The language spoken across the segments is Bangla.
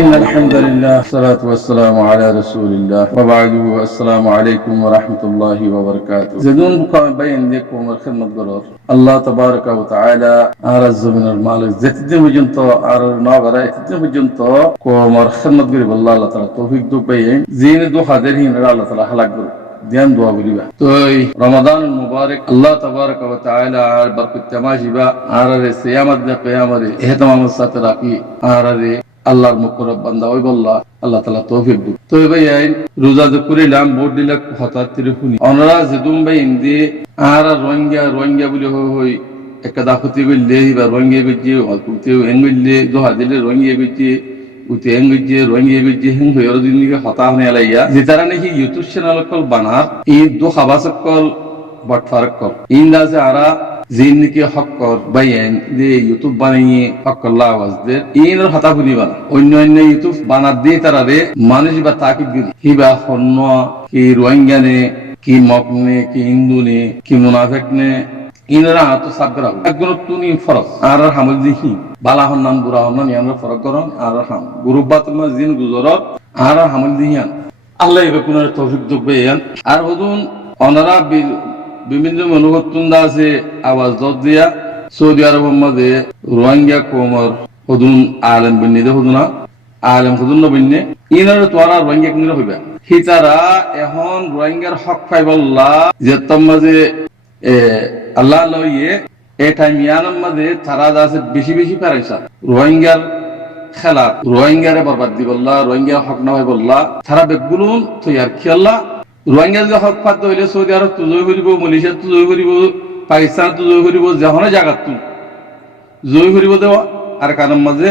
إن الحمد لله والصلاة والسلام على رسول الله وبعد السلام عليكم ورحمة الله وبركاته زدون بقام بين ديكم والخدمة ضرور الله تبارك وتعالى على الزمن المالك زتدين بجنتو على الناغرة زتدين بجنتو كومر خدمة قريب الله تعالى توفيق دو بين زين دو خادرين الله تعالى حلق قريب ধ্যান দোয়া করিবা তো এই রমাদান মুবারক আল্লাহ তাবারক ওয়া তাআলা আর বরকত তামাজিবা আর রে কিয়ামত দে কিয়ামরে ইহতিমামের সাথে রাখি আর রে আল্লাহর মুকররব বান্দা ওই বল্লাহ আল্লাহ তাআলা তৌফিক দিন তো ভাই আইন রোজা যে করিলাম বোর্ড দিলা হঠাৎ ত্রিফুনি অনরা যেদুম ভাই ইন্দি আর রোহিঙ্গা বলি হই একদা হতি গইলে বা রোহিঙ্গা বিজি হলতে এঙ্গিলে দোহা দিলে রোহিঙ্গা বিজি উতে এঙ্গিলে রোহিঙ্গা বিজি হিং হয়র দিনকে হতা হনে আলাইয়া যেতারা নাকি ইউটিউব চ্যানেল কল বানার এই দো খাবাসক কল বট ফারক কল ইন্দাজে আরা জিন্নকি হক কর বাইন যে ইউটিউব বানিয়ে হক আল্লাহ আওয়াজ দে ইনর হতা বুনি বানা অন্য ইউটিউব বানা দে তারা রে মানুষ বা তাকিদ গরি হিবা হন্ন কি রোহিঙ্গা নে কি মকনে কি হিন্দু নে কি মুনাফিক নে ইনরা তো সাবরা একজন তুনি ফরক আর হামল দিহি বালা হন্নান বুরা হন্নান ইয়ানরা ফরক করন আর হাম গুরুবাত মা জিন গুজরত আর হামল দিহিয়ান আল্লাহ ইবে কোন তৌফিক দিবে আর হদুন অনারা বিভিন্ন মনোগতুন্দা আছে আওয়াজ দিয়া সৌদি আরবের মধ্যে রোহিঙ্গা কোমর হদুন আলেম বন্যে হদুনা আলেম হদুন বন্যে ইনারা তোরা রোহিঙ্গা কিনরা হইবা হিতারা এখন রোহিঙ্গার হক পাইবল্লাহ যে তোমাজে আল্লাহ লইয়ে এই টাইম ইয়ানার মধ্যে তারা আছে বেশি বেশি পারাইছা রোহিঙ্গার খেলা রোহিঙ্গারে বরবাদ দিবল্লাহ রোহিঙ্গা হক না হইবল্লাহ তারা বেগুলুন তৈয়ার খেয়াল্লাহ রোহিঙ্গা যে হক পাত হইলে সৌদি আরব তুজয় করিব মালয়েশিয়া তুজয় করিব পাকিস্তান তুজয় করিব যখন জায়গা তুই জয় করিব দেওয়া আর কারণ মাঝে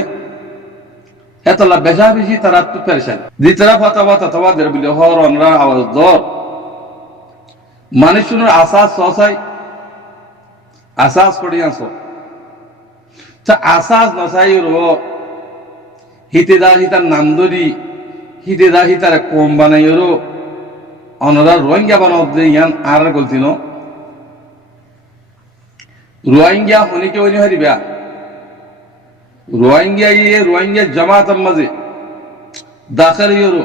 এতলা বেশা বেশি তারা তু পেরেছেন যে তারা ফাতাবা তাতাবা দের বলে হর অনরা আওয়াজ দর মানুষের আসাস সসাই আসাস পড়ি আসো তা আসাস নসাই রো হিতেদা হিতার নাম ধরি হিতেদা হিতার কম বানাই রো অনরা রোহিঙ্গা বানাও দে ইয়ান আর গলতি ন রোহিঙ্গা হনিকে হনি হারিবা রোহিঙ্গা জামাত মাঝে দাখল ইয়রো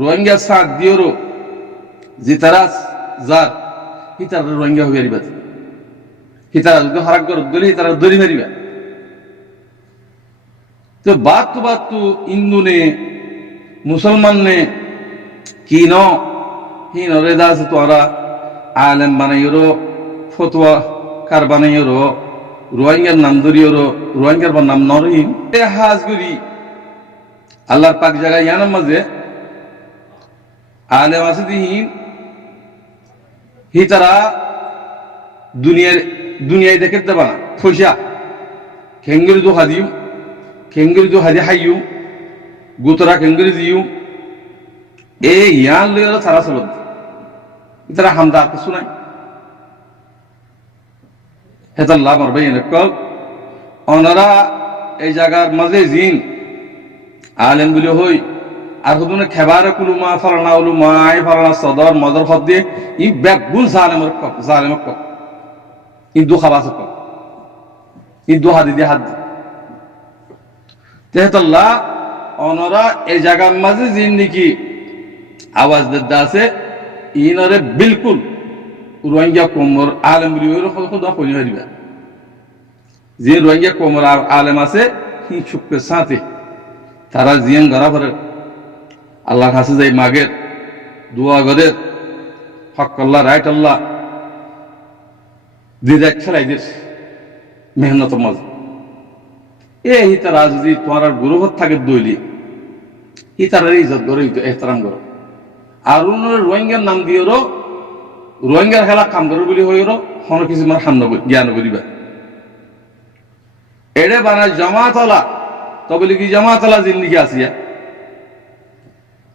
রোহিঙ্গা সাথ দিয়রো জিতারাস জার হিতার রোহিঙ্গা হয়ে হারিবা হিতারা যদি হারাক গর দলি হিতারা দলি হারিবা তো বাত হিন্দু নে মুসলমান নে কি ন হিন রেদা আছে তোরা আলেম বানাইরো ফতোয়া কার বানাইরো রোহিঙ্গার নাম ধরিয়রো রোহিঙ্গার নাম নরহিম এ হাজগুরি আল্লাহর পাক জায়গা ইয়ানার মাঝে আলেম আছে দিহিন হি তারা দুনিয়ায় দেখে দেবা না ফসা খেঙ্গির দু হাদিম খেঙ্গির দু হাদি হাইয়ুম গুতরা খেঙ্গির দিয়ুম এ ইয়ান লইরা সারা চলত তারা হামদা কিছু নাই হেতাল্লাহ মারবে এনেকল অনারা এই জায়গার মাঝে জিন আলেম বলে হই আর হুদুনে খেবারে কুলুমা ফালানা উলুমা আই ফালানা সদর মদর হদ দিয়ে ই ব্যাগুল জালেমের কক জালেমের কক ই দু খাবাস কক ই দু হাদি দিয়ে হাত তেহতাল্লাহ অনারা এই জায়গার মাঝে জিন নাকি আওয়াজ দেদা আছে ইনরে বিলকুল রোহিঙ্গা কোমর আলেম বলি খুদা কই হারিবা যে রোহিঙ্গা কোমর আলেম আছে হি চুপকে সাথে তারা জিয়ান গরা ভরে আল্লাহর কাছে যাই মাগে দোয়া করে হক আল্লাহ রাইট আল্লাহ দিদা খেলাই দিস মেহনত মাঝে এই তারা যদি তোমার গুরুভত থাকে দইলি ই তারা ইজ্জত করো এহতারাম করো আর রোহিঙ্গার নাম দিয়ে রোহিঙ্গার খেলা কাম করো বলি হয়ে হন কিছু মানে সামনে জ্ঞান করিবা এড়ে বানায় জমাতলা তবে কি জমাতলা জিন্দিগি আসিয়া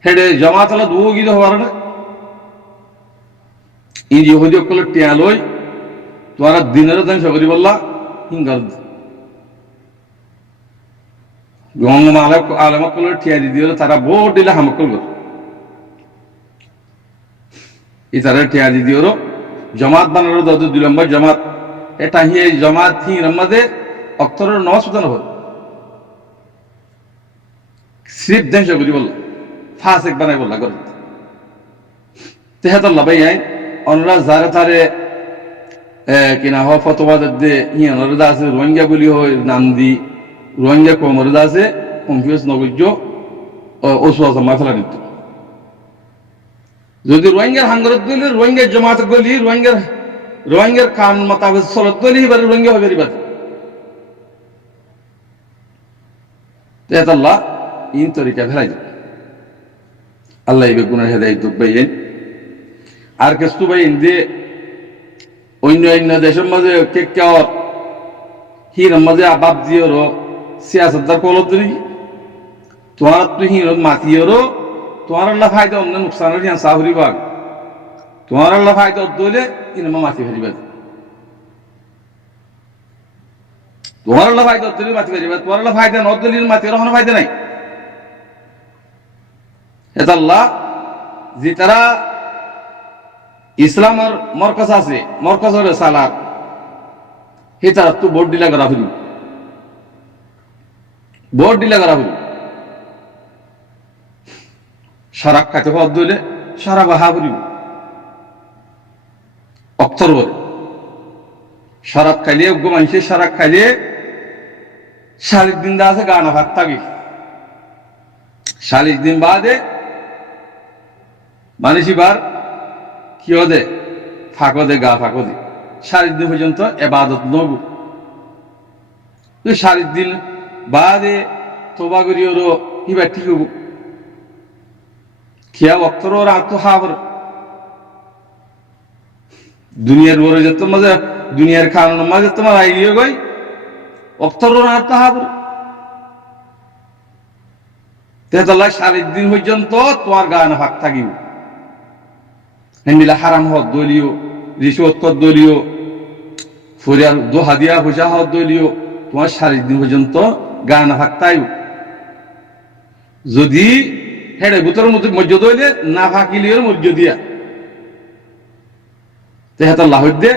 হেডে জমাতলা দুও গিয়ে হবার না ইন ইহুদি অকলে টিয়া লই তোমার দিনের দাম সবরি বললা হিঙ্গার গঙ্গ আলেম অকলে টিয়া দিয়ে তারা ভোট দিলে হামকল কর ইতারে টিয়া দিদিওর জমাত বানানোর 2 নম্বর জমাত এটা হি জমাত হি রমাদে অক্ষরের 9 সুদান হয় সিপ ধ্বংস করি বলল ফাসেক বানাই বললা করে তেহাতাল্লাহ ভাই অনরা যারা তারে কিনা হ ফতোবাদ দে ইয়ানরা আছে রোহিঙ্গা বলি হয় নাম দি রোহিঙ্গা কমরদা আছে কনফিউজ নগজ্য ওসুয়াজা মাথলা দিত যদি রোহিঙ্গার হাঙ্গরত গলি রোহিঙ্গার জমাত গলি রোহিঙ্গার কান মোতাবেক চলত গলি এবার রোহিঙ্গা হবে এবার তেহাতাল্লাহ ইন তরিকা ফেলাই দেব আল্লাহ ইবে গুনার হেদায়েত দুঃখ বাইয়েন আর কেস্তু বাইন দিয়ে অন্য দেশের মাঝে কে কেওয়ার হির মাঝে আবাব দিয়েরও সিয়াসতদার কলত দিলি তোমার তুই হির মাতিয়েরও তোমার আল্লাহ ফায়দা অন্য নুকসানের হিয়ান সাহরি বাগ তোমার আল্লাহ ফায়দা অদ্দলে ইনমা মাতি ফেলিবাদ তোমার আল্লাহ ফায়দা অদ্দলে মাতি ফেলিবাদ তোমার আল্লাহ ফায়দা নদ্দলির মাতিয়ের কোনো ফায়দা নাই এটা আল্লাহ যে তারা ইসলামের মরকজ আছে মরকজের সালার হে তারা তো ভোট দিলা করা ফেলি ভোট দিলা করা ফেলি সারাক খাইতে পদ দিলে সারা বাহা বলিব অক্তর বলে সারাক খাইলে মানুষে সারাক খাইলে 40 দিন দা আছে গানা ভাত থাকি 40 দিন বাদে মানুষই বার কি দে ফাঁকো দে গা ফাঁকো দে 40 দিন পর্যন্ত এবাদত নব 40 দিন বাদে তোবা করি ওর হিবা ঠিক হব খিয়া অক্তর ওর আত্ম হাবর দুনিয়ার বড় যেত মাঝে দুনিয়ার খাওয়ানোর মাঝে তোমার আইডিয়া গই অক্তর ওর আত্ম হাবর তেতলা 40 দিন পর্যন্ত তোমার গান ফাঁক থাকিব হেন্দিলা হারাম হদ দলীয় রিশওয়াত কর দলীয় ফরিয়ার দোহা দিয়া পয়সা হদ দলীয় তোমার 40 দিন পর্যন্ত গান ফাঁক তাইব যদি হেডে বুতর মধ্য দইলে না ফাঁকিলিওর মধ্য দিয়া তেহাতাল্লাহ দে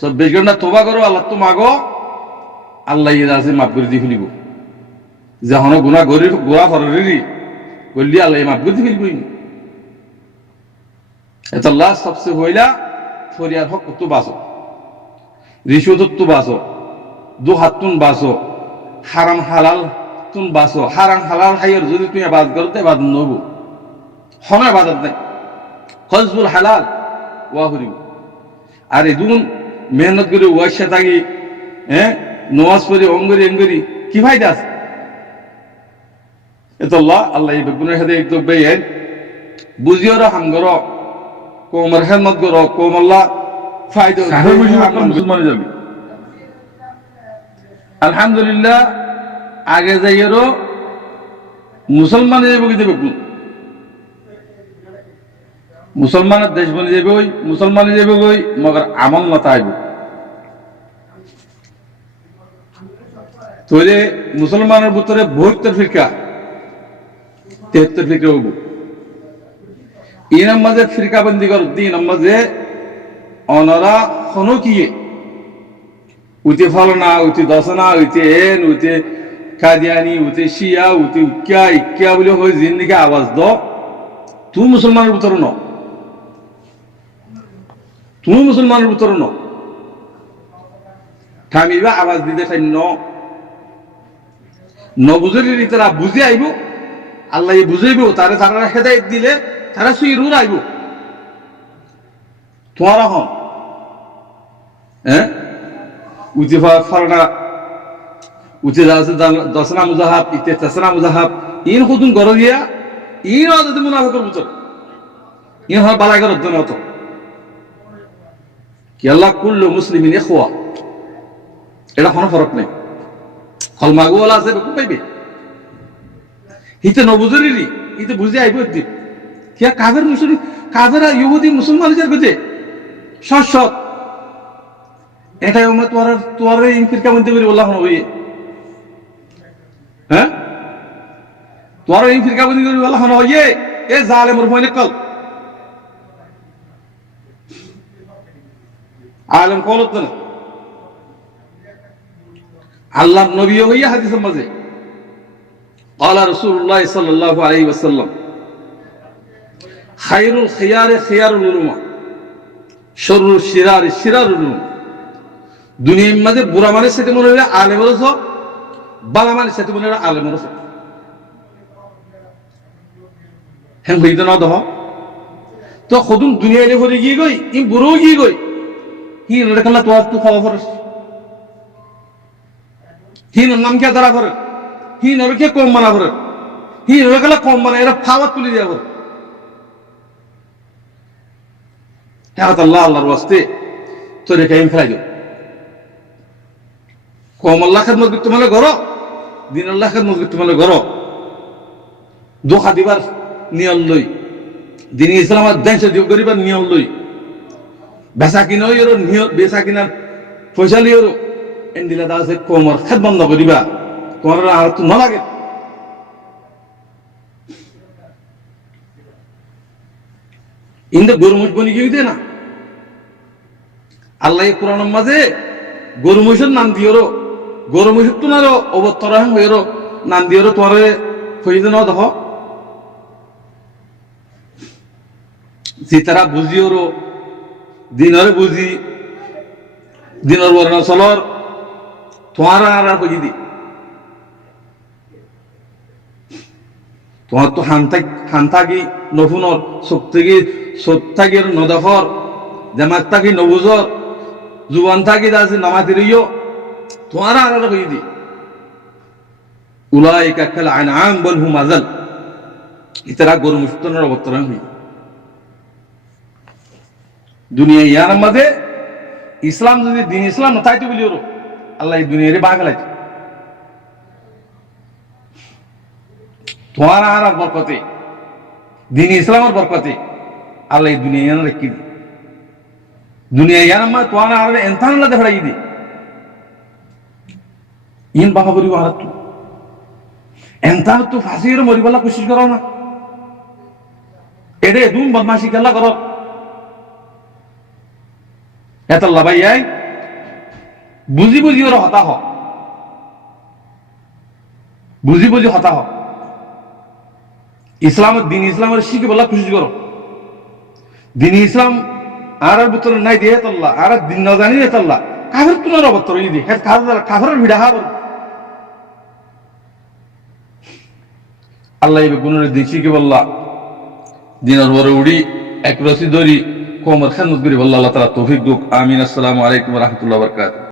24 ঘন্টা তোবা করো আল্লাহ তো মাগো আল্লাহ ইয়ে আছে মাফ করে দিয়ে ফেলিব যখন গুণা গরিব গোড়া ফরি বললি আল্লাহ মাফ করে দিয়ে ফেলবই এতাল্লাহ সবসে হইলা ফরিয়ার হক তো বাসো রিশওয়াত তো বাসো দু হাতুন বাসো হারাম হালাল তুন বাসো হারাম হালাল হাইয়ের যদি তুমি ইবাদত করতে ইবাদত নব হনা ইবাদত নাই কসবুল হালাল ওয়া হরিব আর এই দুন মেহনত করে ওয়াশা থাকি নমাজ পড়ি অঙ্গরি অঙ্গরি কি ফায়দা আছে এতাল্লাহ আল্লাহ এই বেগুনের সাথে একটু বেয়েন বুঝিও হাম করো কোমর খেদমত করো কোমল্লা ফায়দা মুসলমানে যাবি আলহামদুলিল্লাহ আগে যাইয়েরও মুসলমানে যাবো কি দেবে মুসলমানের দেশ বনে যাবে ওই মুসলমানে যাবে ওই মগর আমল মাথা আইব তাহলে মুসলমানের ভিতরে 72 ফিরকা 73 ফিরকা হইব এই নামাজে ফিরকা বন্দি কর দিন নামাজে অনরা হনো কি উতে ফলনা উতে দশনা উতে এন উতে কাদিয়ানি উতে শিয়া উতে ইক্কা বলে হয় জিন্দিকে আওয়াজ দ তুই মুসলমানের ভিতরে ন তুমি মুসলমানের ভিতরে ন থামিবা আওয়াজ দিতে চাই ন বুঝলি তারা বুঝে আইব আল্লাহ বুঝাইব তারা তারা হেদায়েত দিলে তারা সুই রুর আইব তোমার হন উঠে ফলনা উঠে দশনা মুজাহাব ইতে তেসনা মুজাহাব ইন খুদুন গর দিয়া ইন যদি মুনাফিকের ভিতর ইন হয় বালাগের অধ্যয়ন হতো কি আল্লাহ কুল্লু মুসলিমিন ইখওয়া এটা কোনো ফরক নেই কলমাগু ওলা আছে বেকুব পাইবে হিতে নবুজরিলি হিতে বুঝে আইব একদিন কিয়া কাফের মুসলিম কাফেরা ইহুদি মুসলমান হিসেবে বুঝে সৎ এটাই আমরা তোর এই ফিরকা মধ্যে করি বললাম হইয়ে হ্যাঁ তোর এই ফিরকা বন্দি করি বললাম হইয়ে এ জালেমর ফোনে কল আলম কলত না আল্লাহ নবী হইয়া হাদিসের মাঝে قال رسول الله صلى الله عليه وسلم خير الخيار خيار العلماء شر الشرار شرار العلماء দুনিয়ার মধ্যে বুড়া মানুষের সাথে মনে হলে আলেমের রস, বালা মানুষের সাথে মনে হলে আলেমের রস। হ্যাঁ হইতে না দহ তো সদুন দুনিয়া এলে ভরে গিয়ে গই ই বুড়ো গিয়ে গই হি নড়ে তো তুই খাওয়া ফরস হি নাম কে ধরা করে হি নড়ে কে কম মানা করে হি নড়ে কম মানা এরা ফাওয়াত তুলে দেওয়া করে। হ্যাঁ আল্লাহ আল্লাহর ওয়াস্তে তোর কাহিম ফেলাই দিও কম আল্লাহ খেদমত করতে মানে গড় দিন আল্লাহ খেদমত করতে মানে গড় দোহা দিবার নিয়ম লই দিন ইসলামের দেশ করিবার নিয়ম লই বেচা কিনা নিয়ম বেচা কিনার পয়সা লিও এন দিলে তা আছে কমর খেদ বন্ধ করিবা তোমার আর তো নালাগে। ইন্দে গরু মুখ বনি গিয়ে দে না আল্লাহ কোরআনের মাঝে গরু মহিষের নাম দিও গরু মহিষ তো না অবতর হয়ে নাম দিও তোমার হইতে না দেখ যে তারা বুঝিও দিনরে বুঝি দিনের বর্ণা চলর তোমার আর বুঝি দি তোমার তো হান থাকি নফুনর চোখ থেকে চোখ থাকি নদফর জামাত থাকি নবুজর জুবান থাকি আছে নামাতি রইও তোমার আর বুঝি দি উলাইকা কাল আনআম বল হুম আযাল ইতারা গরু মুস্তনের অবতরণ হই দুনিয়া ইয়ার মধ্যে ইসলাম যদি দিন ইসলাম না তাই তো বলি ওর আল্লাহ এই দুনিয়ারে বাগালাই তোমার আর বরকতে দিন ইসলামের বরকতে আল্লাহ এই দুনিয়া রেখে দি দুনিয়া ইয়ার মধ্যে তোমার আর এনতান আল্লাহ দেখাই দি ইন বাবা করি হারাত তো এনতান তো ফাঁসির মরিবালা কোশিশ করো না এডে দুম বদমাশি খেলা করো এত লাভাই আই বুঝি বুঝি ওরা হতা হ বুঝি বুঝি হতা হ ইসলামের দিন ইসলামের শিখে বলা খুশি করো দিন ইসলাম আর ভিতর নাই দিয়ে তল্লা আর দিন না জানি তল্লা কাফের তুনার অবতর ই দিয়ে কাফের ভিড়া হা আল্লাহ গুণের দিন শিখে বললা দিনের বড় উড়ি এক রসি দড়ি কোমর খেদমত করি বললা আল্লাহ তাআলা তৌফিক দুক আমিন। আসসালামু আলাইকুম ওয়া রাহমাতুল্লাহি ওয়া বারাকাতুহু।